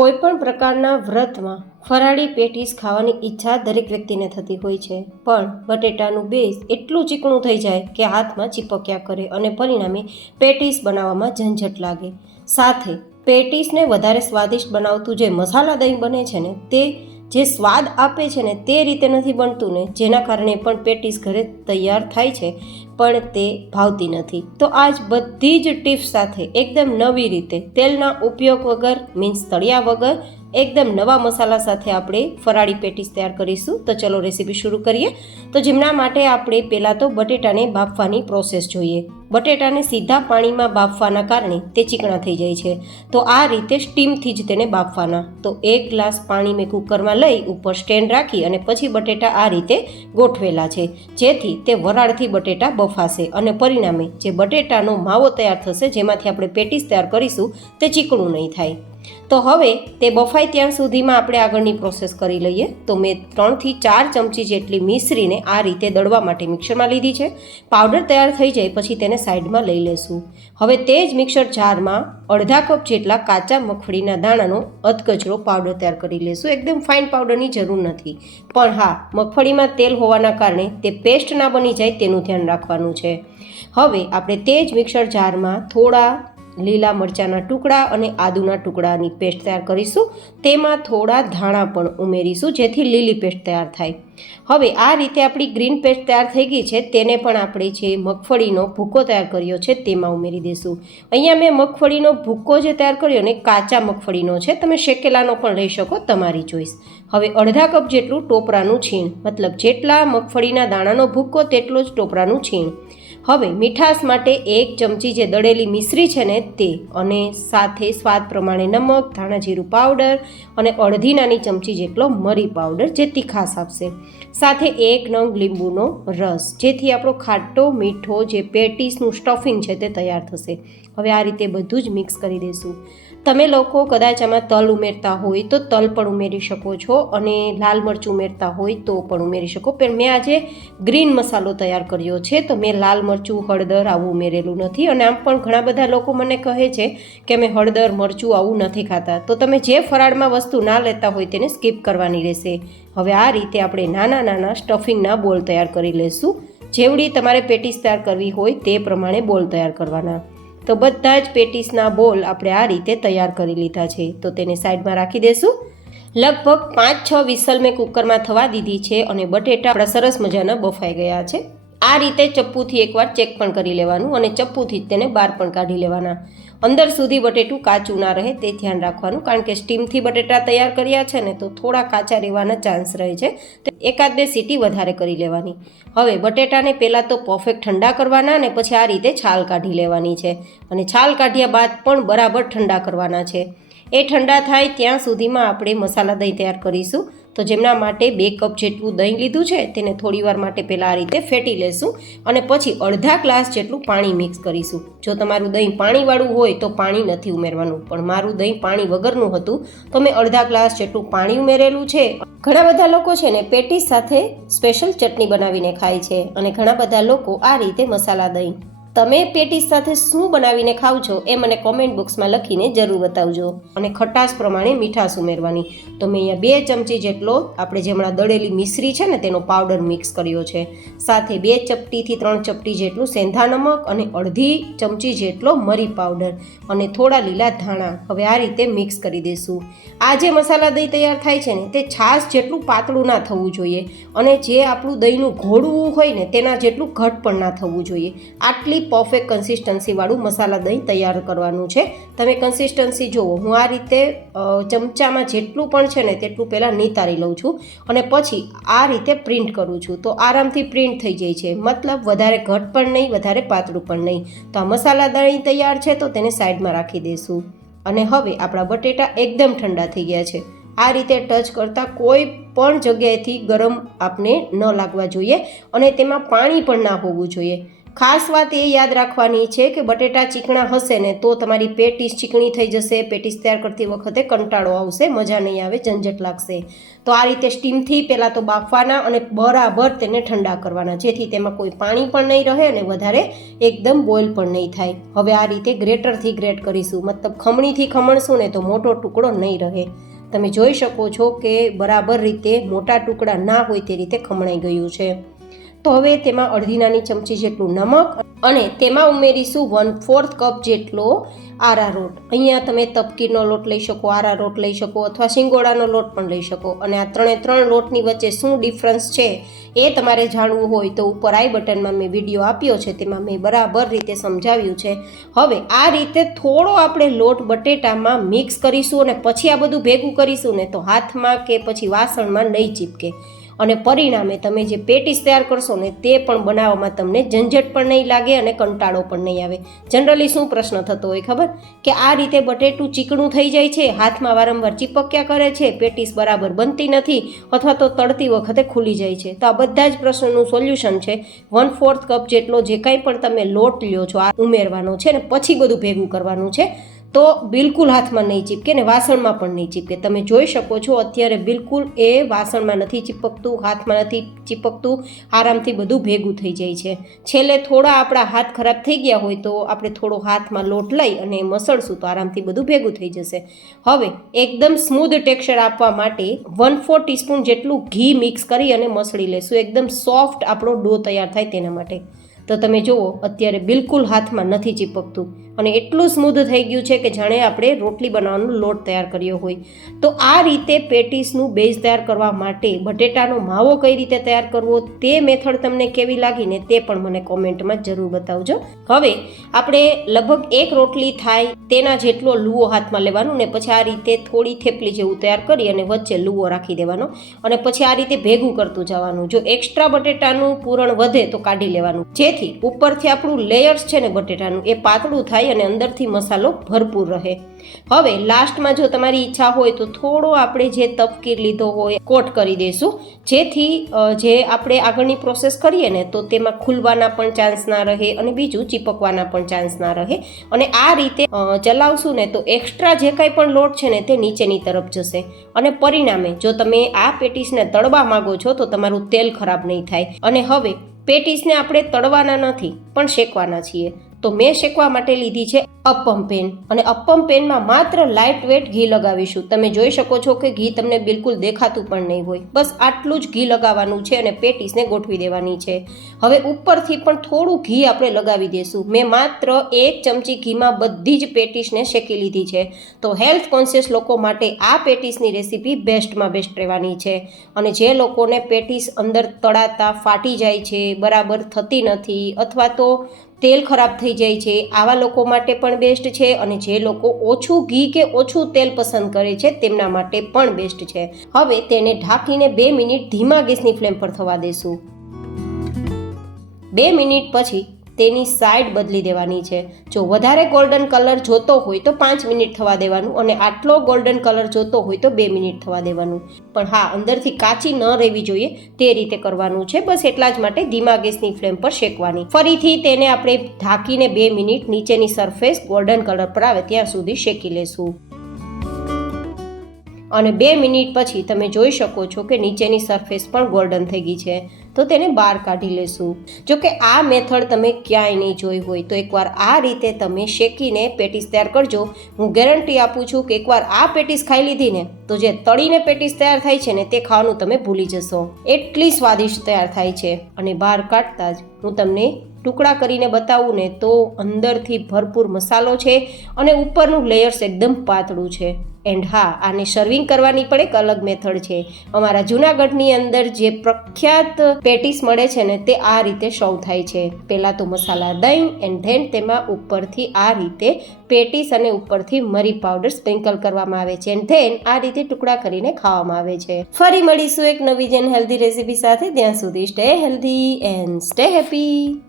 કોઈપણ પ્રકારના વ્રતમાં ફરાળી પેટીસ ખાવાની ઈચ્છા દરેક વ્યક્તિને થતી હોય છે, પણ બટેટાનું બેઝ એટલું ચીકણું થઈ જાય કે હાથમાં ચીપક્યા કરે અને પરિણામે પેટીસ બનાવવામાં ઝંઝટ લાગે. સાથે પેટીસને વધારે સ્વાદિષ્ટ બનાવતું જે મસાલા દહીં બને છે ને, તે જે સ્વાદ આપે છે ને તે રીતે નથી બનતું ને, જેના કારણે પણ પેટીસ ઘરે તૈયાર થાય છે પણ તે ભાવતી નથી. તો આજ બધી જ ટિપ્સ સાથે એકદમ નવી રીતે તેલના ઉપયોગ વગર મીન્સ તળિયા વગર એકદમ નવા મસાલા સાથે આપણે ફરાળી પેટીસ તૈયાર કરીશું. તો ચલો રેસીપી શરૂ કરીએ. તો જેમના માટે આપણે પહેલાં તો બટેટાને બાફવાની પ્રોસેસ જોઈએ. બટેટાને સીધા પાણીમાં બાફવાના કારણે તે ચીકણા થઈ જાય છે, તો આ રીતે સ્ટીમથી જ તેને બાફવાના. તો 1 ગ્લાસ પાણી મેં કુકરમાં લઈ ઉપર સ્ટેન્ડ રાખી અને પછી બટેટા આ રીતે ગોઠવેલા છે, જેથી તે વરાળથી બટેટા બફાશે અને પરિણામે જે બટેટાનો માવો તૈયાર થશે, જેમાંથી આપણે પેટીસ તૈયાર કરીશું, તે ચીકણું નહીં થાય. તો હવે તે બફાય ત્યાં સુધીમાં આપણે આગળની પ્રોસેસ કરી લઈએ. તો મેં 3 થી 4 ચમચી જેટલી મિશ્રીને આ રીતે દળવા માટે મિક્સરમાં લીધી છે. પાવડર તૈયાર થઈ જાય પછી તેને સાઈડમાં લઈ લેશું. હવે તે જ મિક્સર જારમાં અડધા કપ જેટલા કાચા મગફળીના દાણાનો અધકચરો પાવડર તૈયાર કરી લેશું. એકદમ ફાઇન પાવડરની જરૂર નથી, પણ હા, મગફળીમાં તેલ હોવાના કારણે તે પેસ્ટ ના બની જાય તેનું ધ્યાન રાખવાનું છે. હવે આપણે તે જ મિક્સર જારમાં થોડા લીલા મરચાંના ટુકડા અને આદુના ટુકડાની પેસ્ટ તૈયાર કરીશું. તેમાં થોડા ધાણા પણ ઉમેરીશું, જેથી લીલી પેસ્ટ તૈયાર થાય. હવે આ રીતે આપણી ગ્રીન પેસ્ટ તૈયાર થઈ ગઈ છે, તેને પણ આપણે જે મગફળીનો ભૂકો તૈયાર કર્યો છે તેમાં ઉમેરી દઈશું. અહીંયા મેં મગફળીનો ભૂકો જે તૈયાર કર્યો ને કાચા મગફળીનો છે, તમે શેકેલાનો પણ લઈ શકો, તમારી ચોઈસ. હવે અડધા કપ જેટલું ટોપરાનું છીણ, મતલબ જેટલા મગફળીના દાણાનો ભૂકો તેટલો જ ટોપરાનું છીણ. હવે મીઠાશ માટે 1 ચમચી જે દળેલી મિશ્રી છે ને તે, અને સાથે સ્વાદ પ્રમાણે નમક, ધાણા જીરું પાવડર અને અડધી નાની ચમચી જેટલો મરી પાવડર, જે તીખાશ આપશે. સાથે 1 નંગ લીંબુનો રસ, જેથી આપણો ખાટો મીઠો જે પેટીસનું સ્ટફિંગ છે તે તૈયાર થશે. હવે આ રીતે બધું જ મિક્સ કરી દઈશું. તમે લોકો કદાચ આમાં તલ ઉમેરતા હોય તો તલ પણ ઉમેરી શકો છો, અને લાલ મરચું ઉમેરતા હોય તો પણ ઉમેરી શકો. પણ મેં આજે ગ્રીન મસાલો તૈયાર કર્યો છે, તો મેં લાલ મરચું, હળદર આવું ઉમેરેલું નથી. અને આમ પણ ઘણા બધા લોકો મને કહે છે કે અમે હળદર મરચું આવું નથી ખાતા, તો તમે જે ફરાળમાં વસ્તુ ના લેતા હોય તેને સ્કીપ કરવાની રહેશે. હવે આ રીતે આપણે નાના નાના સ્ટફિંગના બોલ તૈયાર કરી લઈશું. જેવડી તમારે પેટીસ તૈયાર કરવી હોય તે પ્રમાણે બોલ તૈયાર કરવાના. તો બધા જ પેટીસના બોલ આપણે આ રીતે તૈયાર કરી લીધા છે, તો તેને સાઈડમાં રાખી દઈશું. લગભગ 5-6 વિસલ મેં કુકરમાં થવા દીધી છે અને બટેટા આપણા સરસ મજાના બફાઈ ગયા છે. આ રીતે ચપ્પુથી એકવાર ચેક પણ કરી લેવાનું અને ચપ્પુથી જ તેને બહાર પણ કાઢી લેવાના. અંદર સુધી બટેટું કાચું ના રહે તે ધ્યાન રાખવાનું, કારણ કે સ્ટીમથી બટેટા તૈયાર કર્યા છે ને, તો થોડા કાચા રહેવાના ચાન્સ રહે છે. તો 1-2 સીટી વધારે કરી લેવાની. હવે બટેટાને પહેલાં તો પરફેક્ટ ઠંડા કરવાના અને પછી આ રીતે છાલ કાઢી લેવાની છે, અને છાલ કાઢ્યા બાદ પણ બરાબર ઠંડા કરવાના છે. એ ઠંડા થાય ત્યાં સુધીમાં આપણે મસાલા દહીં તૈયાર કરીશું. તો જેમના માટે 2 કપ જેટલું દહીં લીધું છે, તેને થોડીવાર માટે પહેલાં આ રીતે ફેટી લેશું અને પછી અડધા ગ્લાસ જેટલું પાણી મિક્સ કરીશું. જો તમારું દહીં પાણીવાળું હોય તો પાણી નથી ઉમેરવાનું, પણ મારું દહીં પાણી વગરનું હતું તો મેં અડધા ગ્લાસ જેટલું પાણી ઉમેરેલું છે. ઘણા બધા લોકો છે ને પેટીસ સાથે સ્પેશિયલ ચટણી બનાવીને ખાય છે, અને ઘણા બધા લોકો આ રીતે મસાલા દહીં. તમે પેટીસ સાથે શું બનાવીને ખાવ છો એ મને કોમેન્ટ બોક્સમાં લખીને જરૂર બતાવજો. અને ખટાશ પ્રમાણે મીઠાશ ઉમેરવાની. તો મેં અહીંયા 2 ચમચી જેટલો આપણે જે હમણાં દળેલી મિશ્રી છે ને તેનો પાવડર મિક્સ કર્યો છે. સાથે 2 ચપટીથી 3 ચપટી જેટલું સેંધા નમક અને અડધી ચમચી જેટલો મરી પાવડર અને થોડા લીલા ધાણા. હવે આ રીતે મિક્સ કરી દઈશું. આ જે મસાલા દહીં તૈયાર થાય છે ને તે છાશ જેટલું પાતળું ના થવું જોઈએ, અને જે આપણું દહીંનું ઘોળવું હોય ને તેના જેટલું ઘટ પણ ના થવું જોઈએ. આટલી પરફેક્ટ કન્સિસ્ટન્સીવાળું મસાલા દહીં તૈયાર કરવાનું છે. તમે કન્સિસ્ટન્સી જુઓ, હું આ રીતે ચમચામાં જેટલું પણ છે ને તેટલું પહેલાં નિતારી લઉં છું અને પછી આ રીતે પ્રિન્ટ કરું છું. તો આરામથી પ્રિન્ટ થઈ જાય છે, મતલબ વધારે ઘટ પણ નહીં, વધારે પાતળું પણ નહીં. તો આ મસાલા દહીં તૈયાર છે, તો તેને સાઈડમાં રાખી દઈશું. અને હવે આપણા બટેટા એકદમ ઠંડા થઈ ગયા છે. આ રીતે ટચ કરતાં કોઈ પણ જગ્યાએથી ગરમ આપને ન લાગવા જોઈએ, અને તેમાં પાણી પણ ના હોવું જોઈએ. ખાસ વાત એ યાદ રાખવાની છે કે બટેટા ચીકણા હશે ને તો તમારી પેટીસ ચીકણી થઈ જશે, પેટીસ તૈયાર કરતી વખતે કંટાળો આવશે, મજા નહીં આવે, ઝંઝટ લાગશે. તો આ રીતે સ્ટીમથી પહેલાં તો બાફવાના અને બરાબર તેને ઠંડા કરવાના, જેથી તેમાં કોઈ પાણી પણ નહીં રહે અને વધારે એકદમ બોઇલ પણ નહીં થાય. હવે આ રીતે ગ્રેટરથી ગ્રેટ કરીશું, મતલબ ખમણીથી ખમણશું ને તો મોટો ટુકડો નહીં રહે. તમે જોઈ શકો છો કે બરાબર રીતે મોટા ટુકડા ના હોય તે રીતે ખમણાઈ ગયું છે. તો હવે તેમાં અડધી નાની ચમચી જેટલું નમક અને તેમાં ઉમેરીશું 1/4 કપ જેટલો આરારોટ. અહીંયા તમે તપકીરનો લોટ લઈ શકો, આરારોટ લઈ શકો અથવા શિંગોડાનો લોટ પણ લઈ શકો. અને આ ત્રણ લોટની વચ્ચે શું ડિફરન્સ છે એ તમારે જાણવું હોય તો ઉપર આઈ બટનમાં મેં વિડીયો આપ્યો છે, તેમાં મેં બરાબર રીતે સમજાવ્યું છે. હવે આ રીતે થોડો આપણે લોટ બટેટામાં મિક્સ કરીશું અને પછી આ બધું ભેગું કરીશું ને તો હાથમાં કે પછી વાસણમાં નહીં ચીપકે. અને પરિણામે તમે જે પેટીસ તૈયાર કરશો ને તે પણ બનાવવામાં તમને ઝંઝટ પણ નહીં લાગે અને કંટાળો પણ નહીં આવે. જનરલી શું પ્રશ્ન થતો હોય ખબર, કે આ રીતે બટેટું ચીકણું થઈ જાય છે, હાથમાં વારંવાર ચીપક્યા કરે છે, પેટીસ બરાબર બનતી નથી અથવા તો તળતી વખતે ખુલી જાય છે. તો આ બધા જ પ્રશ્નનું સોલ્યુશન છે 1/4 કપ જેટલો જે કાંઈ પણ તમે લોટ લ્યો છો આ ઉમેરવાનો છે ને પછી બધું ભેગું કરવાનું છે. તો બિલકુલ હાથમાં નહીં ચીપકે ને વાસણમાં પણ નહીં ચીપકે. તમે જોઈ શકો છો અત્યારે બિલકુલ એ વાસણમાં નથી ચીપકતું, હાથમાં નથી ચીપકતું, આરામથી બધું ભેગું થઈ જાય છે. છેલ્લે થોડા આપણા હાથ ખરાબ થઈ ગયા હોય તો આપણે થોડો હાથમાં લોટ લઈ અને મસળશું તો આરામથી બધું ભેગું થઈ જશે. હવે એકદમ સ્મૂધ ટેક્સચર આપવા માટે 1/4 ટીસ્પૂન જેટલું ઘી મિક્સ કરી અને મસળી લેશું, એકદમ સોફ્ટ આપણો ડો તૈયાર થાય તેના માટે. તો તમે જુઓ અત્યારે બિલકુલ હાથમાં નથી ચીપકતું અને એટલું સ્મૂધ થઈ ગયું છે કે જાણે આપણે રોટલી બનાવવાનો લોટ તૈયાર કર્યો હોય. તો આ રીતે પેટીસનું બેઝ તૈયાર કરવા માટે બટેટાનો માવો કઈ રીતે તૈયાર કરવો તે મેથડ તમને કેવી લાગી ને તે પણ મને કોમેન્ટમાં જરૂર બતાવજો. હવે આપણે લગભગ એક રોટલી થાય તેના જેટલો લુવો હાથમાં લેવાનું ને પછી આ રીતે થોડી થેપલી જેવું તૈયાર કરી અને વચ્ચે લુવો રાખી દેવાનો અને પછી આ રીતે ભેગું કરતું જવાનું. જો એક્સ્ટ્રા બટેટાનું પૂરણ વધે તો કાઢી લેવાનું, જેથી ઉપરથી આપણું લેયર્સ છે ને બટેટાનું એ પાતળું થાય અને અંદરથી મસાલો ભરપૂર રહે. હવે લાસ્ટમાં જો તમારી ઈચ્છા હોય તો થોડો આપણે જે તપકીર લીધો હોય કોટ કરી દઈશું, જેથી જે આપણે આગળની પ્રોસેસ કરીએ ને તો તેમાં ખુલવાના પણ ચાન્સ ના રહે અને બીજું ચીપકવાના પણ ચાન્સ ના રહે. અને આ રીતે ચલાવશું ને તો એક્સ્ટ્રા જે કાંઈ પણ લોટ છે ને તે નીચેની તરફ જશે અને પરિણામે જો તમે આ પેટીસને તળવા માંગો છો તો તમારું તેલ ખરાબ નહીં થાય. અને હવે પેટીસને આપણે તળવાના નથી પણ શેકવાના છીએ. તો મેં શેકવા માટે લીધી છે અપ્પમ પેન અને અપ્પમ પેનમાં માત્ર લાઇટ વેટ ઘી લગાવીશું. તમે જોઈ શકો છો કે ઘી તમને બિલકુલ દેખાતું પણ નહીં હોય, બસ આટલું જ ઘી લગાવવાનું છે અને પેટીસને ગોઠવી દેવાની છે. હવે ઉપરથી પણ થોડું ઘી આપણે લગાવી દઈશું. મેં માત્ર 1 ચમચી ઘીમાં બધી જ પેટીસને શેકી લીધી છે. તો હેલ્થ કોન્શિયસ લોકો માટે આ પેટીસની રેસીપી બેસ્ટમાં બેસ્ટ રહેવાની છે. અને જે લોકોને પેટીસ અંદર તળાતા ફાટી જાય છે, બરાબર થતી નથી અથવા તો તેલ ખરાબ થઈ જાય છે, આવા લોકો માટે પણ બેસ્ટ છે. અને જે લોકો ઓછું ઘી કે ઓછું તેલ પસંદ કરે છે તેમના માટે પણ બેસ્ટ છે. હવે તેને ઢાંકીને 2 મિનિટ ધીમા ગેસની ફ્લેમ પર થવા દેશું. 2 મિનિટ પછી તેની સાઈડ બદલી દેવાની છે. જો વધારે ગોલ્ડન કલર જોતો હોય તો 5 મિનિટ થવા દેવાનું અને આટલો ગોલ્ડન કલર જોતો હોય તો 2 મિનિટ થવા દેવાનું. પણ હા, અંદરથી કાચી ન રહેવી જોઈએ તે રીતે કરવાનું છે. બસ એટલા જ માટે ધીમા ગેસની ફ્લેમ પર શેકવાની. ફરીથી તેને આપણે ઢાંકીને 2 મિનિટ નીચેની સરફેસ ગોલ્ડન કલર પર આવે ત્યાં સુધી શેકી લેશું. અને 2 મિનિટ પછી તમે જોઈ શકો છો કે નીચેની સરફેસ પણ ગોલ્ડન થઈ ગઈ છે. તો તેને બહાર કાઢી લેશું. જો કે આ મેથડ તમે ક્યાંય નહીં જોઈ હોય તો એકવાર આ રીતે તમે શેકીને પેટીસ તૈયાર કરજો. હું ગેરંટી આપું છું કે એકવાર આ પેટીસ ખાઈ લીધી ને તો જે તળીને પેટીસ તૈયાર થાય છે ને તે ખાવાનું તમે ભૂલી જશો. એટલી સ્વાદિષ્ટ તૈયાર થાય છે. અને બહાર કાઢતા જ હું તમને ટુકડા કરીને બતાવું ને તો અંદરથી ભરપૂર મસાલો છે અને ઉપરનું લેયર્સ એકદમ પાતળું છે. એન્ડ હા, આને સર્વિંગ કરવાની પણ એક અલગ મેથડ છે. અમારા જૂનાગઢની અંદર જે પ્રખ્યાત પેટીસ મળે છે ને તે આ રીતે સર્વ થાય છે. પહેલાં તો મસાલા દહીં એન્ડ ધેન તેમાં ઉપરથી આ રીતે પેટીસ અને ઉપરથી મરી પાવડર સ્પ્રિંકલ કરવામાં આવે છે એન્ડ ધેન આ રીતે ટુકડા કરીને ખાવામાં આવે છે. ફરી મળીશું એક નવી જેન હેલ્ધી રેસીપી સાથે. ત્યાં સુધી stay healthy and stay happy.